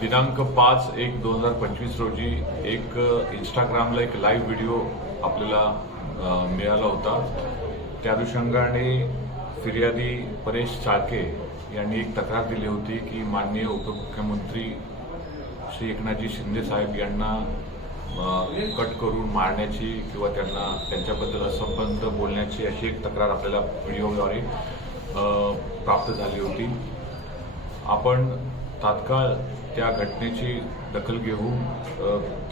दिनांक पाच एक दोन हजार पंचवीस रोजी एक इंस्टाग्रामला एक लाईव्ह व्हिडिओ आपल्याला मिळाला होता. त्या अनुषंगाने फिर्यादी परेश चाळके यांनी एक तक्रार दिली होती की माननीय उपमुख्यमंत्री श्री एकनाथजी शिंदे साहेब यांना कट करून मारण्याची किंवा त्यांना त्यांच्याबद्दल असंबंध बोलण्याची अशी एक तक्रार आपल्याला व्हिडिओद्वारे प्राप्त झाली होती. आपण तात्काळ त्या घटनेची दखल घेऊन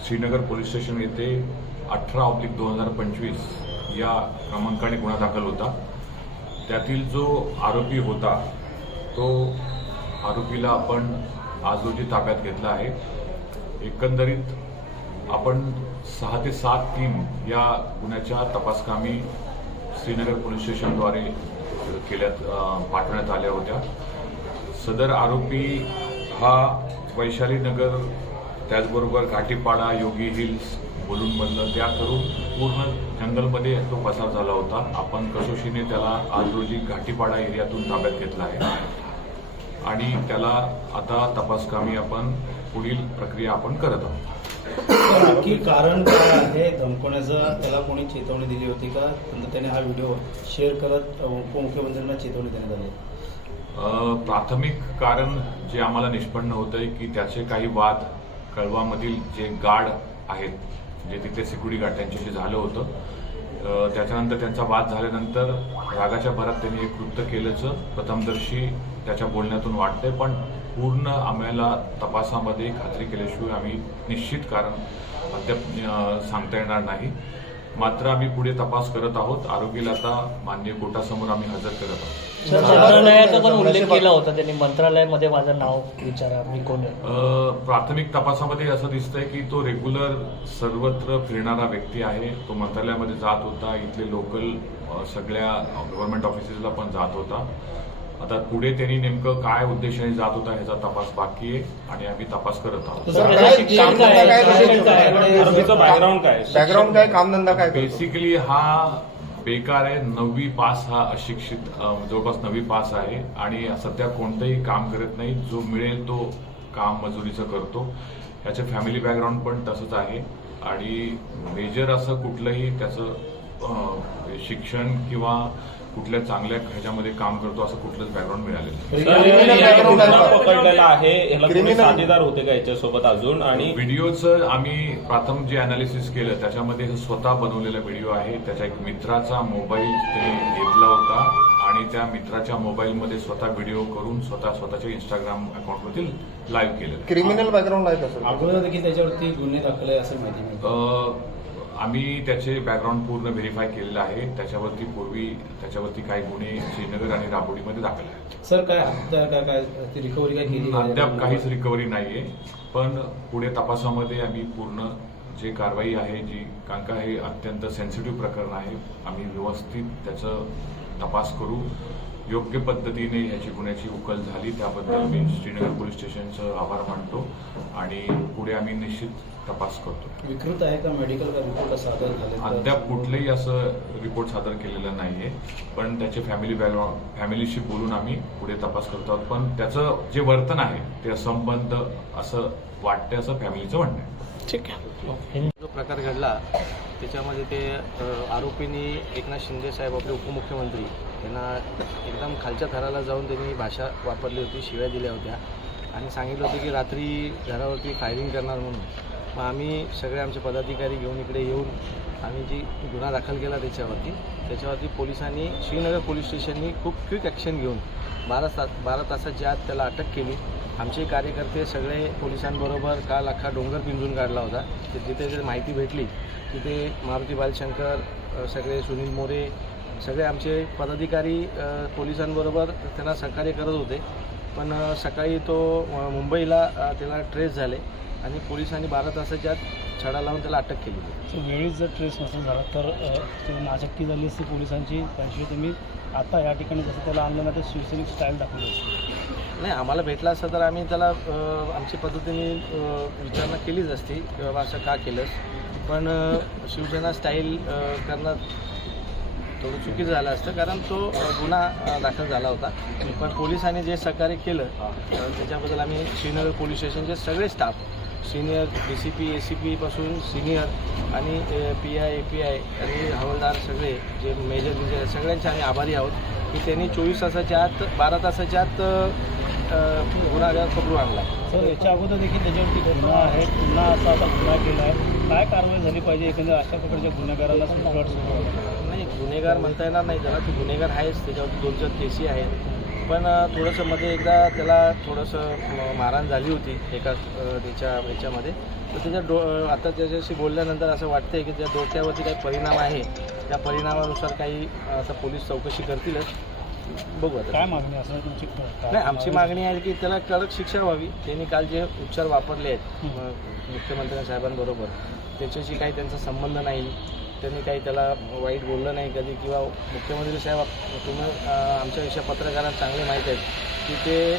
श्रीनगर पोलीस स्टेशन येथे अठरा ऑब्लिक दोन हजार पंचवीस या क्रमांकाने गुन्हा दाखल होता. त्यातील जो आरोपी होता तो आरोपीला आपण आज रोजी ताब्यात घेतला आहे. एकंदरीत आपण सहा ते सात टीम या गुन्ह्याच्या तपासकामी श्रीनगर पोलीस स्टेशनद्वारे केल्या पाठवण्यात आल्या होत्या. सदर आरोपी हा वैशाली नगर त्याचबरोबर घाटीपाडा योगी हिल्स बोलून बंद त्या करून पूर्ण जंगलमध्ये तो पसार झाला होता. आपण कसोशीने त्याला आज रोजी घाटीपाडा एरियातून ताब्यात घेतला आहे. आणि त्याला आता तपासकामी आपण पुढील प्रक्रिया आपण करत आहोत. नक्की कारण काय आहे धमकवण्याचं त्याला कोणी चेतवणी दिली होती का? नंतर त्याने हा व्हिडिओ शेअर करत उपमुख्यमंत्र्यांना चेतवणी देण्यात आली. प्राथमिक कारण जे आम्हाला निष्पन्न होतंय की त्याचे काही वाद कळवामधील जे गार्ड आहेत जे तिथे सिक्युरिटी गार्ड त्यांच्याशी झालं होतं त्याच्यानंतर त्यांचा वाद झाल्यानंतर रागाच्या भरात त्यांनी हे कृत्य केल्याचं प्रथमदर्शी त्याच्या बोलण्यातून वाटतंय पण पूर्ण आम्हाला तपासामध्ये खात्री केल्याशिवाय आम्ही निश्चित कारण अद्याप सांगता येणार नाही. मात्र आम्ही पुढे तपास करत आहोत. आरोग्याला आता मान्य कोर्टासमोर आम्ही हजर करत आहोत. मंत्रालयाचा पण उल्लेख केला होता त्यांनी. मंत्रालयामध्ये माझं नाव विचारा मी कोण प्राथमिक तपासामध्ये असं दिसतंय की तो रेग्युलर सर्वत्र फिरणारा व्यक्ती आहे. तो मंत्रालयामध्ये जात होता. इथले लोकल सगळ्या गव्हर्नमेंट ऑफिसेसला पण जात होता. आता पुढे त्यांनी नेमकं काय उद्देशाने जात होता ह्याचा तपास बाकी आहे आणि आम्ही तपास करत आहोत. बॅकग्राऊंड काय आहे? बॅकग्राऊंड काय कामधंदा काय? बेसिकली हा बेकार आहे नववी पास हा अशिक्षित जवळपास नववी पास आहे आणि सध्या कोणतंही काम करत नाही. जो मिळेल तो काम मजुरीचं करतो. याचं फॅमिली बॅकग्राऊंड पण तसंच आहे. आणि मेजर असं कुठलंही त्याचं शिक्षण किंवा कुठल्या चांगल्या ह्याच्यामध्ये काम करतो असं कुठलंच बॅकग्राऊंड मिळालेलं आहे. साथीदार होते का याच्यासोबत अजून? आणि व्हिडिओचं आम्ही प्रथम जे अनालिसिस केलं त्याच्यामध्ये हे स्वतः बनवलेला व्हिडिओ आहे. त्याच्या एक मित्राचा मोबाईल त्यांनी घेतला होता. आणि त्या मित्राच्या मोबाईलमध्ये स्वतः व्हिडिओ करून स्वतः स्वतःच्या इंस्टाग्राम अकाउंटवरती लाईव्ह केलं क्रिमिनल बॅकग्राऊंड आहे का सर अगोदर देखील त्याच्यावरती गुन्हे दाखल आहे असं माहिती आम्ही त्याचे बॅकग्राऊंड पूर्ण व्हेरीफाय केलेलं आहे. त्याच्यावरती पूर्वी त्याच्यावरती काही गुन्हे श्रीनगर आणि राबोडीमध्ये दाखल आहेत. सर काय रिकव्हरी काय केली अद्याप काहीच रिकव्हरी नाहीये. पण पुढे तपासामध्ये आम्ही पूर्ण जे कारवाई आहे जी कारण का हे अत्यंत सेन्सिटिव्ह प्रकरण आहे आम्ही व्यवस्थित त्याचं तपास करू. योग्य पद्धतीने ह्याची गुन्ह्याची उकल झाली त्याबद्दल मी श्रीनगर पोलीस स्टेशनचं आभार मानतो. आणि पुढे आम्ही निश्चित तपास करतो. विकृत आहे का मेडिकल का रिपोर्ट सादर झाले अद्याप कुठलंही असं रिपोर्ट सादर केलेला नाहीये. पण त्याचे फॅमिली बॅकग्राऊंड फॅमिलीशी बोलून आम्ही पुढे तपास करतो आहोत. पण त्याचं जे वर्तन आहे ते असंबद्ध असं वाटतंय असं फॅमिलीचं म्हणणं आहे. ठीक आहे. जो प्रकार घडला त्याच्यामध्ये ते आरोपींनी एकनाथ शिंदे साहेब आपले उपमुख्यमंत्री यांना एकदम खालच्या थराला जाऊन त्यांनी भाषा वापरली होती शिव्या दिल्या होत्या. आणि सांगितलं होतं की रात्री घरावरती फायरिंग करणार म्हणून. मग आम्ही सगळे आमचे पदाधिकारी घेऊन इकडे येऊन आम्ही जी गुन्हा दाखल केला त्याच्यावरती त्याच्यावरती पोलिसांनी श्रीनगर पोलीस स्टेशननी खूप क्विक ॲक्शन घेऊन बारा तास बारा तासाच्या आत त्याला अटक केली. आमचे कार्यकर्ते सगळे पोलिसांबरोबर काल अख्खा डोंगर पिंजून काढला होता. ते जिथे जिथे माहिती भेटली तिथे मारुती बालशंकर सगळे सुनील मोरे सगळे आमचे पदाधिकारी पोलिसांबरोबर त्यांना सहकार्य करत होते. पण सकाळी तो मुंबईला त्याला ट्रेस झाले आणि पोलिसांनी बारा तासाच्या आत छडा लावून त्याला अटक केली. तर वेळीच जर ट्रेस नसेल झाला तर नाचक्की झाली असती पोलिसांची त्याशिवाय तुम्ही आता या ठिकाणी जसं त्याला आणलं ना ते शिवसैनिक स्टाईल दाखवली असती. नाही आम्हाला भेटला असता तर आम्ही त्याला अ, आमच्या पद्धतीने विचारणा केलीच असती की बाबा असं का केलंस. पण शिवसेना स्टाईल अ, करण्यात थोडं चुकीचं झालं असतं कारण तो गुन्हा दाखल झाला होता. पण पोलिसांनी जे सहकार्य केलं त्याच्याबद्दल आम्ही श्रीनगर पोलीस स्टेशनचे सगळे staff senior D C P A C पीपासून senior आणि P I A P I आणि हवालदार सगळे जे मेजर मेजर सगळ्यांचे आम्ही आभारी आहोत. की त्यांनी चोवीस तासाच्या आत बारा तासाच्या आत गुन्हागार पकडून आणला सर याच्या अगोदर देखील त्याच्यावरती गुन्हा आहे पुन्हा असा आता गुन्हा केला आहे काय कारवाई झाली पाहिजे एकंदर अशा प्रकारच्या गुन्हेगारांना सुटका सुटका नाही गुन्हेगार म्हणता येणार नाही त्याला. तो गुन्हेगार आहेच. त्याच्यावरती दोन चार केसी आहेत. पण थोडंसं मध्ये एकदा त्याला थोडंसं मारहाण झाली होती एका त्याच्या याच्यामध्ये. तर त्याच्या डो आता त्याच्याशी बोलल्यानंतर असं वाटतंय की त्या डोक्यावरती काही परिणाम आहे. त्या परिणामानुसार काही अ, आता पोलीस चौकशी करतीलच. बघू आता. काय मागणी असं तुमची नाही आमची मागणी? आहे की त्याला कडक शिक्षा व्हावी. त्यांनी काल जे उपचार वापरले आहेत मुख्यमंत्री साहेबांबरोबर त्याच्याशी काही त्यांचा संबंध नाही. त्यांनी काही त्याला वाईट बोललं नाही कधी किंवा मुख्यमंत्री साहेब तुम्ही आमच्यापेक्षा पत्रकारांना चांगले माहीत आहेत की ते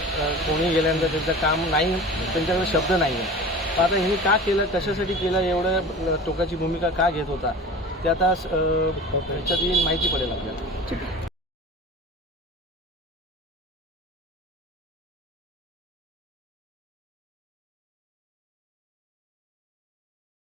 कोणी गेल्यानंतर त्यांचं काम नाही त्यांच्याकडे शब्द नाही आहे. पण आता ह्यांनी का केलं कशासाठी केलं एवढं टोकाची भूमिका का घेत होता? ते आता त्याच्यात माहिती पडेल आपल्याला.